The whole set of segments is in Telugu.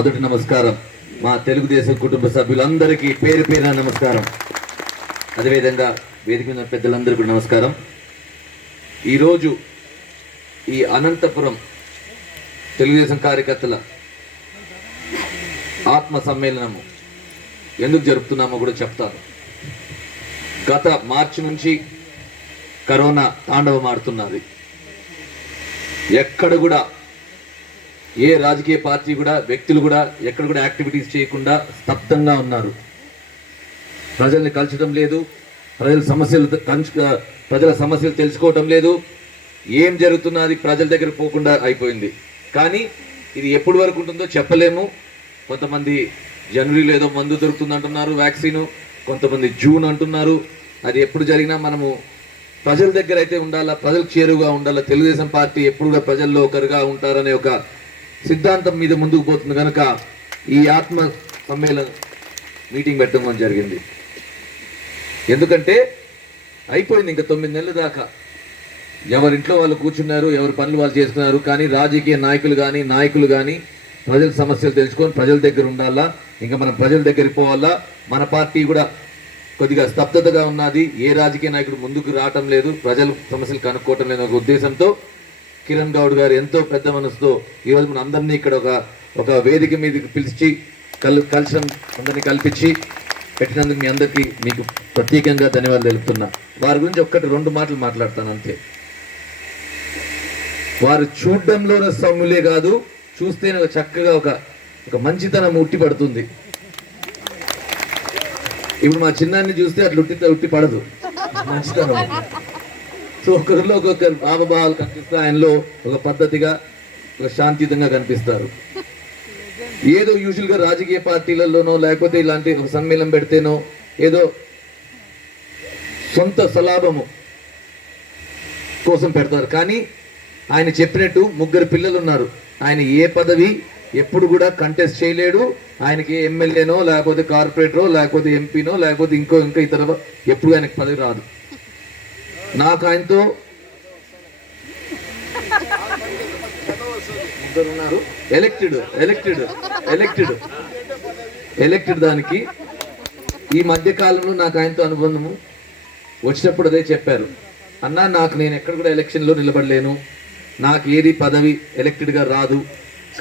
మొదటి నమస్కారం మా తెలుగుదేశం కుటుంబ సభ్యులందరికీ పేరు పేరున నమస్కారం. అదేవిధంగా వేదిక మీద పెద్దలందరికీ నమస్కారం. ఈరోజు ఈ అనంతపురం తెలుగుదేశం కార్యకర్తల ఆత్మ సమ్మేళనము ఎందుకు జరుపుతున్నామో కూడా చెప్తాను. గత మార్చి నుంచి కరోనా తాండవం ఆడుతున్నది. ఎక్కడ కూడా ఏ రాజకీయ పార్టీ కూడా వ్యక్తులు కూడా ఎక్కడ కూడా యాక్టివిటీస్ చేయకుండా స్తబ్దంగా ఉన్నారు. ప్రజల్ని కలచడం లేదు, ప్రజల సమస్యలు తెలుసుకోవటం లేదు. ఏం జరుగుతున్నది ప్రజల దగ్గర పోకుండా అయిపోయింది. కానీ ఇది ఎప్పటి వరకు ఉంటుందో చెప్పలేము. కొంతమంది జనవరిలో ఏదో మందు దొరుకుతుంది అంటున్నారు, వ్యాక్సిన్. కొంతమంది జూన్ అంటున్నారు. అది ఎప్పుడు జరిగినా మనము ప్రజల దగ్గర అయితే ఉండాలా, ప్రజలకు చేరువుగా ఉండాలా. తెలుగుదేశం పార్టీ ఎప్పుడు కూడా ప్రజల్లో ఒకరుగా ఉంటారనే ఒక సిద్ధాంతం మీద ముందుకు పోతుంది కనుక ఈ ఆత్మ సమ్మేళన మీటింగ్ పెట్టడం జరిగింది. ఎందుకంటే అయిపోయింది ఇంకా 9 నెలల దాకా. ఎవరింట్లో వాళ్ళు కూర్చున్నారు, ఎవరి పనులు వాళ్ళు చేసుకున్నారు. కానీ రాజకీయ నాయకులు కానీ ప్రజల సమస్యలు తెలుసుకొని ప్రజల దగ్గర ఉండాలా. ఇంకా మనం ప్రజల దగ్గరికి పోవాలా. మన పార్టీ కూడా కొద్దిగా స్తబ్దతగా ఉన్నది. ఏ రాజకీయ నాయకుడు ముందుకు రావటం లేదు, ప్రజల సమస్యలు కనుక్కోవటం లేదు. ఒక ఉద్దేశంతో కిరణ్ గౌడ్ గారు ఎంతో పెద్ద మనసుతో ఈరోజు మన అందరినీ ఇక్కడ ఒక వేదిక మీదకి పిలిచి కలిసి అందరినీ కల్పించి పెట్టినందుకు మీ అందరికీ మీకు ప్రత్యేకంగా ధన్యవాదాలు తెలుపుతున్నా. వారి గురించి 1-2 మాటలు మాట్లాడతాను అంతే. వారు చూడడంలోనే సమ్ములే కాదు, చూస్తేనే చక్కగా ఒక మంచితనం ఉట్టి పడుతుంది. ఇప్పుడు మా చిన్నాన్ని చూస్తే అట్లా ఉట్టి పడదు మంచితనం. సో ఒకరిలో ఒక్కొక్కరు భావభావాలు కనిపిస్తే ఆయనలో ఒక పద్ధతిగా ఒక శాంతియుతంగా కనిపిస్తారు. ఏదో యూజువల్గా రాజకీయ పార్టీలలోనో లేకపోతే ఇలాంటి ఒక సమ్మేళనం పెడితేనో ఏదో సొంత స్వలాభము కోసం పెడతారు. కానీ ఆయన చెప్పినట్టు 3 పిల్లలు ఉన్నారు. ఆయన ఏ పదవి ఎప్పుడు కూడా కంటెస్ట్ చేయలేడు. ఆయనకి ఎమ్మెల్యేనో లేకపోతే కార్పొరేటరో లేకపోతే ఎంపీనో లేకపోతే ఇంకో ఇతర ఎప్పుడు ఆయనకు పదవి రాదు. నాకు ఆయనతో ఉన్నారు ఎలక్టెడ్ దానికి ఈ మధ్య కాలంలో నాకు ఆయనతో అనుబంధము వచ్చినప్పుడు అదే చెప్పారు. అన్నా, నేను ఎక్కడ కూడా ఎలక్షన్లో నిలబడలేను, నాకు ఏది పదవి ఎలక్టెడ్గా రాదు.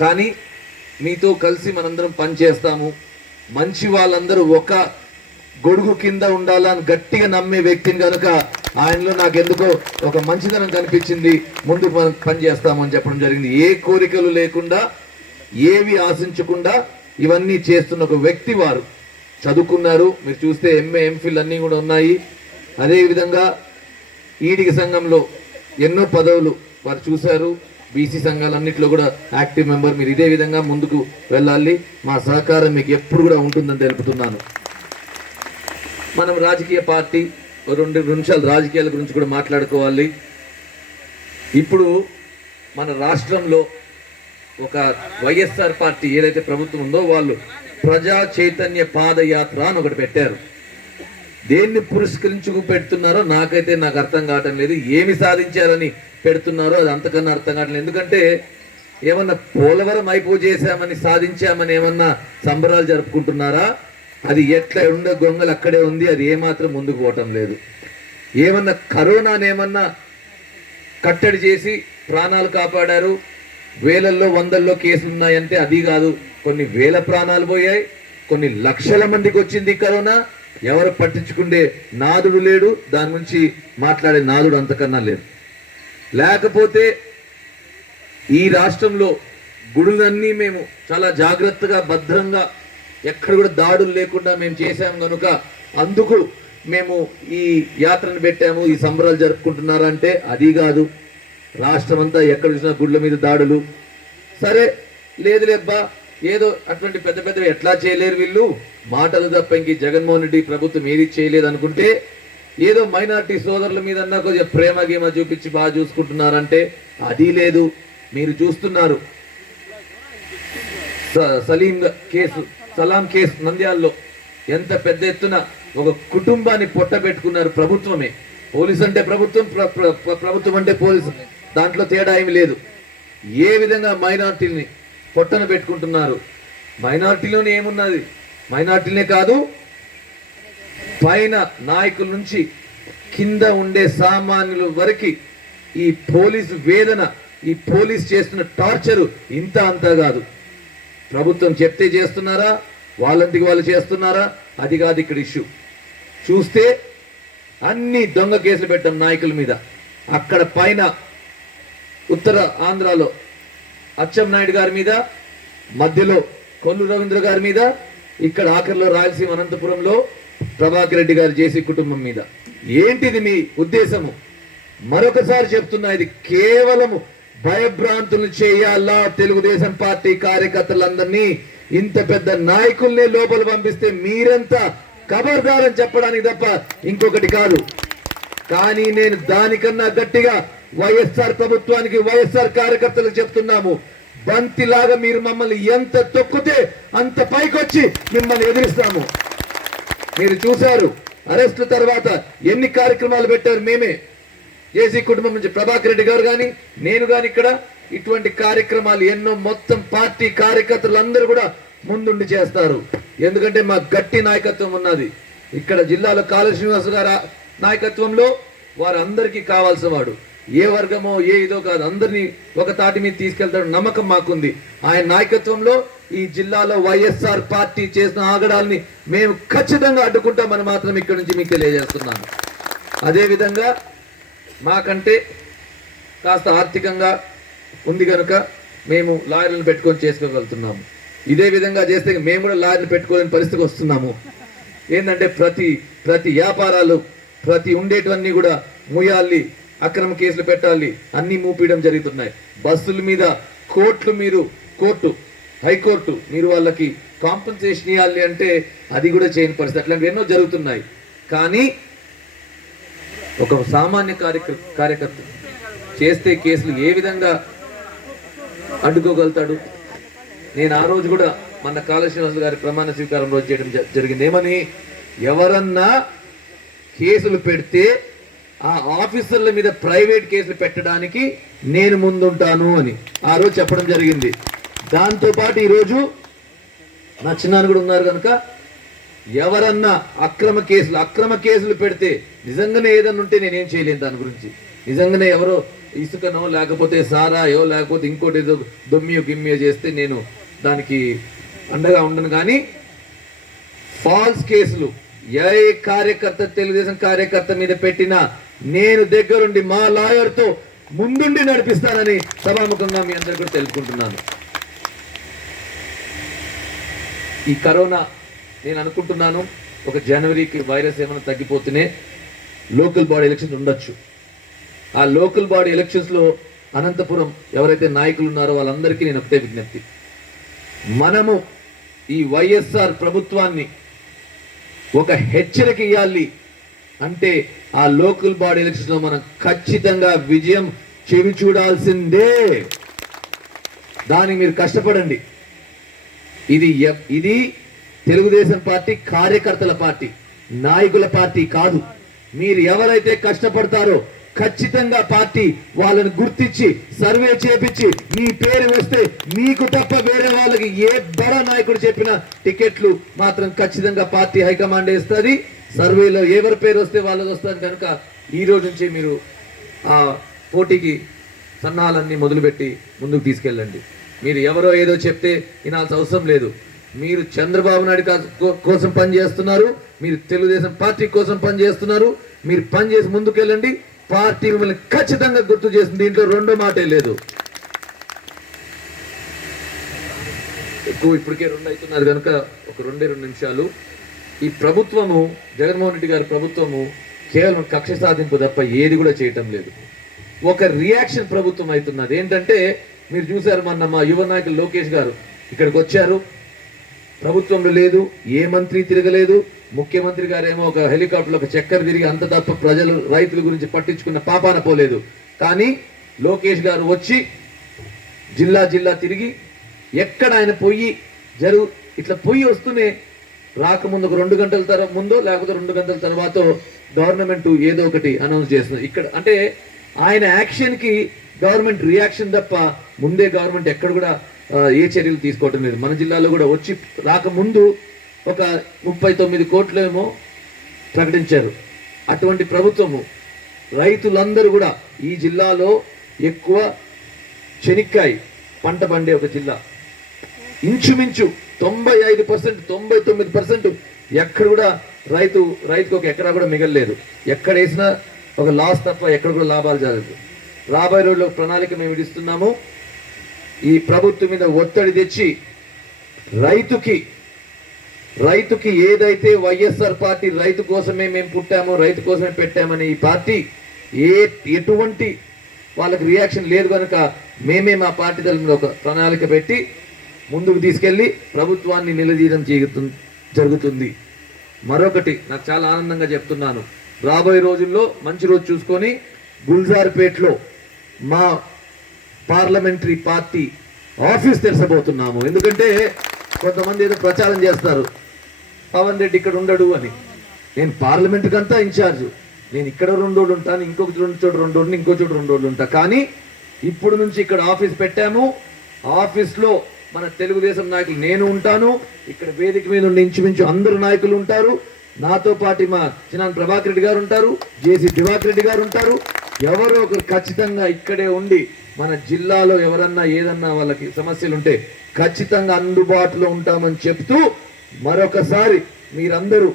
కానీ మీతో కలిసి మనందరం పని చేస్తాము. మంచి వాళ్ళందరూ ఒక గొడుగు కింద ఉండాలని గట్టిగా నమ్మే వ్యక్తిని కనుక ఆయనలో నాకు ఎందుకో ఒక మంచితనం కనిపించింది. ముందు పని చేస్తామని చెప్పడం జరిగింది. ఏ కోరికలు లేకుండా, ఏవి ఆశించకుండా ఇవన్నీ చేస్తున్న ఒక వ్యక్తి. వారు చదువుకున్నారు. మీరు చూస్తే ఎంఏ ఎంఫిల్ అన్నీ కూడా ఉన్నాయి. అదేవిధంగా ఈడికి సంఘంలో ఎన్నో పదవులు వారు చూశారు. బీసీ సంఘాలన్నింటిలో కూడా యాక్టివ్ మెంబర్. మీరు ఇదే విధంగా ముందుకు వెళ్ళాలి. మా సహకారం మీకు ఎప్పుడు కూడా ఉంటుందని తెలుపుతున్నాను. మనం రాజకీయ పార్టీ 2 నిమిషాలు రాజకీయాల గురించి కూడా మాట్లాడుకోవాలి. ఇప్పుడు మన రాష్ట్రంలో ఒక వైఎస్ఆర్ పార్టీ ఏదైతే ప్రభుత్వం ఉందో వాళ్ళు ప్రజా చైతన్య పాదయాత్ర అని ఒకటి పెట్టారు. దేన్ని పురస్కరించుకు పెడుతున్నారో నాకు అర్థం కావటం లేదు. ఏమి సాధించారని పెడుతున్నారో అది అంతకన్నా అర్థం కావట్లేదు. ఎందుకంటే ఏమన్నా పోలవరం అయిపోజేసామని సాధించామని ఏమన్నా సంబరాలు జరుపుకుంటున్నారా? అది ఎట్లా ఉండే గొంగలు అక్కడే ఉంది. అది ఏమాత్రం ముందుకు పోవటం లేదు. ఏమన్నా కరోనానేమన్నా కట్టడి చేసి ప్రాణాలు కాపాడారు, వేలల్లో 100ల్లో కేసులు ఉన్నాయంటే అది కాదు. కొన్ని వేల ప్రాణాలు పోయాయి, కొన్ని లక్షల మందికి వచ్చింది కరోనా. ఎవరు పట్టించుకుండే నాదుడు లేడు, దాని నుంచి మాట్లాడే నాదుడు అంతకన్నా లేడు. లేకపోతే ఈ రాష్ట్రంలో గుడులన్నీ మేము చాలా జాగ్రత్తగా భద్రంగా ఎక్కడ కూడా దాడులు లేకుండా మేము చేశాము కనుక అందుకు మేము ఈ యాత్రను పెట్టాము, ఈ సంబరాలు జరుపుకుంటున్నారంటే అది కాదు. రాష్ట్రం అంతా ఎక్కడ చూసినా గుళ్ళ మీద దాడులు. సరే లేదులేబ్బా, ఏదో అటువంటి పెద్దవి ఎట్లా చేయలేరు వీళ్ళు, మాటలు తప్ప ఇంక జగన్మోహన్ రెడ్డి ప్రభుత్వం ఏది చేయలేదు అనుకుంటే ఏదో మైనార్టీ సోదరుల మీద కొద్దిగా ప్రేమ గీమ చూపించి బాగా చూసుకుంటున్నారంటే అది లేదు. మీరు చూస్తున్నారు సలాం కేసు నంద్యాలలో ఎంత పెద్ద ఎత్తున ఒక కుటుంబాన్ని పొట్టబెట్టుకున్నారు. ప్రభుత్వమే, పోలీసు అంటే ప్రభుత్వం అంటే పోలీసు, దాంట్లో తేడా ఏమి లేదు. ఏ విధంగా మైనార్టీని పొట్టన పెట్టుకుంటున్నారు. మైనార్టీలోనే ఏమున్నది, మైనార్టీలనే కాదు పైన నాయకుల నుంచి కింద ఉండే సామాన్యుల వరకు ఈ పోలీసు వేదన, ఈ పోలీస్ చేస్తున్న టార్చరు ఇంత అంతా కాదు. ప్రభుత్వం చెప్తే చేస్తున్నారా, వాళ్ళంటికి వాళ్ళు చేస్తున్నారా, అది కాదు ఇక్కడ ఇష్యూ. చూస్తే అన్ని దొంగ కేసులు పెట్టాం నాయకుల మీద. అక్కడ పైన ఉత్తర ఆంధ్రాలో అచ్చెం నాయుడు గారి మీద, మధ్యలో కొల్లు రవీంద్ర గారి మీద, ఇక్కడ ఆఖరిలో రాయలసీమ అనంతపురంలో ప్రభాకర్ రెడ్డి గారి జేసీ కుటుంబం మీద. ఏంటిది మీ ఉద్దేశము? మరొకసారి చెప్తున్నా, ఇది కేవలము భయభ్రాంతులు చేయాలా తెలుగుదేశం పార్టీ కార్యకర్తలందరినీ, ఇంత పెద్ద నాయకుల్ని లోపల పంపిస్తే మీరంతా ఖబర్దారని చెప్పడానికి తప్ప ఇంకొకటి కాదు. కానీ నేను దానికన్నా గట్టిగా వైఎస్ఆర్ ప్రభుత్వానికి, వైఎస్ఆర్ కార్యకర్తలకు చెప్తున్నాము, బంతిలాగా మీరు మమ్మల్ని ఎంత తొక్కితే అంత పైకొచ్చి మిమ్మల్ని ఎదిరిస్తాము. మీరు చూశారు అరెస్టుల తర్వాత ఎన్ని కార్యక్రమాలు పెట్టారు. మేమే జేసీ కుటుంబం నుంచి ప్రభాకర్ రెడ్డి గారు కానీ, నేను కానీ ఇక్కడ ఇటువంటి కార్యక్రమాలు ఎన్నో మొత్తం పార్టీ కార్యకర్తలందరూ కూడా ముందుండి చేస్తారు. ఎందుకంటే మా గట్టి నాయకత్వం ఉన్నది. ఇక్కడ జిల్లాలో కాళ శ్రీనివాస్ గారి నాయకత్వంలో వారందరికీ కావాల్సిన వాడు. ఏ వర్గమో ఏ ఇదో కాదు, అందరినీ ఒక తాటి మీద తీసుకెళ్తాడు నమ్మకం మాకుంది. ఆయన నాయకత్వంలో ఈ జిల్లాలో వైఎస్ఆర్ పార్టీ చేసిన ఆగడాల్ని మేము ఖచ్చితంగా అడ్డుకుంటామని మాత్రం ఇక్కడ నుంచి మీకు తెలియజేస్తున్నాను. అదేవిధంగా మాకంటే కాస్త ఆర్థికంగా ఉంది కనుక మేము లాయర్లను పెట్టుకొని చేసుకోగలుగుతున్నాము. ఇదే విధంగా చేస్తే మేము కూడా లాయర్లు పెట్టుకోలేని పరిస్థితికి వస్తున్నాము. ఏంటంటే ప్రతి వ్యాపారాలు, ప్రతి ఉండేటివన్నీ కూడా ముయ్యాలి, అక్రమ కేసులు పెట్టాలి, అన్ని మూపేయడం జరుగుతున్నాయి. బస్సుల మీద కోర్టు హైకోర్టు మీరు వాళ్ళకి కాంపెన్సేషన్ ఇవ్వాలి అంటే అది కూడా చేయని పరిస్థితి. అట్లాంటివి ఎన్నో జరుగుతున్నాయి. కానీ ఒక సామాన్య కార్యకర్త చేస్తే కేసులు ఏ విధంగా అడ్డుకోగలుగుతాడు? నేను ఆ రోజు కూడా మన కాళ శ్రీనివాస్ గారి ప్రమాణ స్వీకారం రోజు చేయడం జరిగింది. ఏమని, ఎవరన్నా కేసులు పెడితే ఆ ఆఫీసర్ల మీద ప్రైవేట్ కేసులు పెట్టడానికి నేను ముందుంటాను అని ఆ రోజు చెప్పడం జరిగింది. దాంతోపాటు ఈరోజు నా చిన్నాన్న కూడా ఉన్నారు కనుక, ఎవరన్నా అక్రమ కేసులు పెడితే నిజంగానే ఏదన్నా ఉంటే నేనేం చేయలేను. దాని గురించి నిజంగానే ఎవరో ఇసుకనో లేకపోతే సారాయో లేకపోతే ఇంకోటి ఏదో దొమ్మియో గిమ్మియో చేస్తే నేను దానికి అండగా ఉండను. కానీ ఫాల్స్ కేసులు ఏ కార్యకర్త, తెలుగుదేశం కార్యకర్త మీద పెట్టినా నేను దగ్గరుండి మా లాయర్తో ముందుండి నడిపిస్తానని సభాముఖంగా మీ అందరికీ కూడా తెలుపుకుంటున్నాను. ఈ కరోనా నేను అనుకుంటున్నాను ఒక జనవరికి వైరస్ ఏమైనా తగ్గిపోతేనే లోకల్ బాడీ ఎలక్షన్స్ ఉండొచ్చు. ఆ లోకల్ బాడీ ఎలక్షన్స్లో అనంతపురం ఎవరైతే నాయకులు ఉన్నారో వాళ్ళందరికీ నేను ఒకటే విజ్ఞప్తి, మనము ఈ వైఎస్ఆర్ ప్రభుత్వాన్ని ఒక హెచ్చరిక ఇవ్వాలి అంటే ఆ లోకల్ బాడీ ఎలక్షన్స్లో మనం ఖచ్చితంగా విజయం చెవి చూడాల్సిందే. దానికి మీరు కష్టపడండి. ఇది తెలుగుదేశం పార్టీ కార్యకర్తల పార్టీ, నాయకుల పార్టీ కాదు. మీరు ఎవరైతే కష్టపడతారో ఖచ్చితంగా పార్టీ వాళ్ళని గుర్తించి సర్వే చేపించి మీ పేరు వస్తే మీకు తప్ప వేరే వాళ్ళకి ఏ బడా నాయకుడు చెప్పిన టికెట్లు మాత్రం ఖచ్చితంగా పార్టీ హైకమాండ్ ఇస్తుంది. సర్వేలో ఎవరి పేరు వస్తే వాళ్ళకి వస్తుంది. కనుక ఈ రోజు నుంచి మీరు ఆ పోటీకి సన్నాహాలన్నీ మొదలుపెట్టి ముందుకు తీసుకెళ్ళండి. మీరు ఎవరో ఏదో చెప్తే వినాల్సిన అవసరం లేదు. మీరు చంద్రబాబు నాయుడు కోసం పనిచేస్తున్నారు, మీరు తెలుగుదేశం పార్టీ కోసం పనిచేస్తున్నారు. మీరు పనిచేసి ముందుకెళ్ళండి. పార్టీ మిమ్మల్ని ఖచ్చితంగా గుర్తు చేస్తుంది. దీంట్లో రెండో మాటే లేదు. ఎక్కువ ఇప్పటికే 2 అవుతున్నారు కనుక ఒక 2 నిమిషాలు. ఈ ప్రభుత్వము, జగన్మోహన్ రెడ్డి గారి ప్రభుత్వము కేవలం కక్ష సాధింపు తప్ప ఏది కూడా చేయటం లేదు. ఒక రియాక్షన్ ప్రభుత్వం అవుతున్నది. ఏంటంటే మీరు చూశారు, మొన్న మా యువ నాయకులు లోకేష్ గారు ఇక్కడికి వచ్చారు. ప్రభుత్వంలో లేదు, ఏ మంత్రి తిరగలేదు. ముఖ్యమంత్రి గారేమో ఒక హెలికాప్టర్లో ఒక చక్కెర తిరిగి అంత తప్ప ప్రజలు, రైతుల గురించి పట్టించుకున్న పాపాన పోలేదు. కానీ లోకేష్ గారు వచ్చి జిల్లా తిరిగి ఎక్కడ ఆయన ఇట్లా పొయ్యి వస్తూనే రాకముందు ఒక 2 గంటల ముందో లేకపోతే 2 గంటల తర్వాత గవర్నమెంట్ ఏదో ఒకటి అనౌన్స్ చేస్తుంది. ఇక్కడ అంటే ఆయన యాక్షన్కి గవర్నమెంట్ రియాక్షన్ తప్ప ముందే గవర్నమెంట్ ఎక్కడ కూడా ఏ చర్యలు తీసుకోవటం లేదు. మన జిల్లాలో కూడా వచ్చి రాకముందు ఒక 39 కోట్లేమో ప్రకటించారు. అటువంటి ప్రభుత్వము రైతులందరూ కూడా ఈ జిల్లాలో ఎక్కువ చెనిక్కాయ పంట పండే ఒక జిల్లా. ఇంచుమించు 95%, 99% ఎక్కడ కూడా రైతుకు ఒక ఎకరా కూడా మిగలలేదు. ఎక్కడ వేసినా ఒక లాస్ తప్ప ఎక్కడ కూడా లాభాలు జరగదు. రాబోయే రోజుల్లో ప్రణాళిక మేము ఇస్తున్నాము. ఈ ప్రభుత్వం మీద ఒత్తిడి తెచ్చి రైతుకి ఏదైతే వైఎస్ఆర్ పార్టీ రైతు కోసమే మేము పుట్టామో, రైతు కోసమే పెట్టామని ఈ పార్టీ ఎటువంటి వాళ్ళకి రియాక్షన్ లేదు కనుక మేమే మా పార్టీ తరఫున ఒక ప్రణాళిక పెట్టి ముందుకు తీసుకెళ్లి ప్రభుత్వాన్ని నిలదీయడం జరుగుతుంది. మరొకటి నాకు చాలా ఆనందంగా చెప్తున్నాను, రాబోయే రోజుల్లో మంచి రోజు చూసుకొని గుల్జార్పేటలో మా పార్లమెంటరీ పార్టీ ఆఫీస్ తెరచబోతున్నాము. ఎందుకంటే కొంతమంది ఏదో ప్రచారం చేస్తారు, పవన్ రెడ్డి ఇక్కడ ఉండడు అని. నేను పార్లమెంట్కి అంతా ఇన్ఛార్జ్. నేను ఇక్కడ 2 రోజులు ఉంటాను, ఇంకొక చోట 2 రోజులు, ఇంకో చోట 2 రోజులు ఉంటా. కానీ ఇప్పుడు నుంచి ఇక్కడ ఆఫీస్ పెట్టాము. ఆఫీస్లో మన తెలుగుదేశం నాయకులు నేను ఉంటాను. ఇక్కడ వేదిక మీద ఉండి ఇంచుమించు అందరు నాయకులు ఉంటారు. నాతో పాటు మా చిన్నాన్ ప్రభాకర్ రెడ్డి గారు ఉంటారు, జేసీ దివాకర్ రెడ్డి గారు ఉంటారు. ఎవరో ఒకరు ఖచ్చితంగా ఇక్కడే ఉండి మన జిల్లాలో ఎవరన్నా ఏదన్నా వాళ్ళకి సమస్యలు ఉంటే ఖచ్చితంగా అందుబాటులో ఉంటామని చెప్తూ మరొకసారి మీరందరూ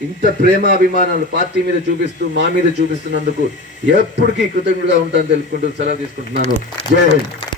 ఇంత ప్రేమాభిమానాలు పార్టీ మీద చూపిస్తూ మా మీద చూపిస్తున్నందుకు ఎప్పటికీ కృతజ్ఞుడిగా ఉంటానని తెలుపుకుంటూ సెలవు తీసుకుంటున్నాను. జై హింద్.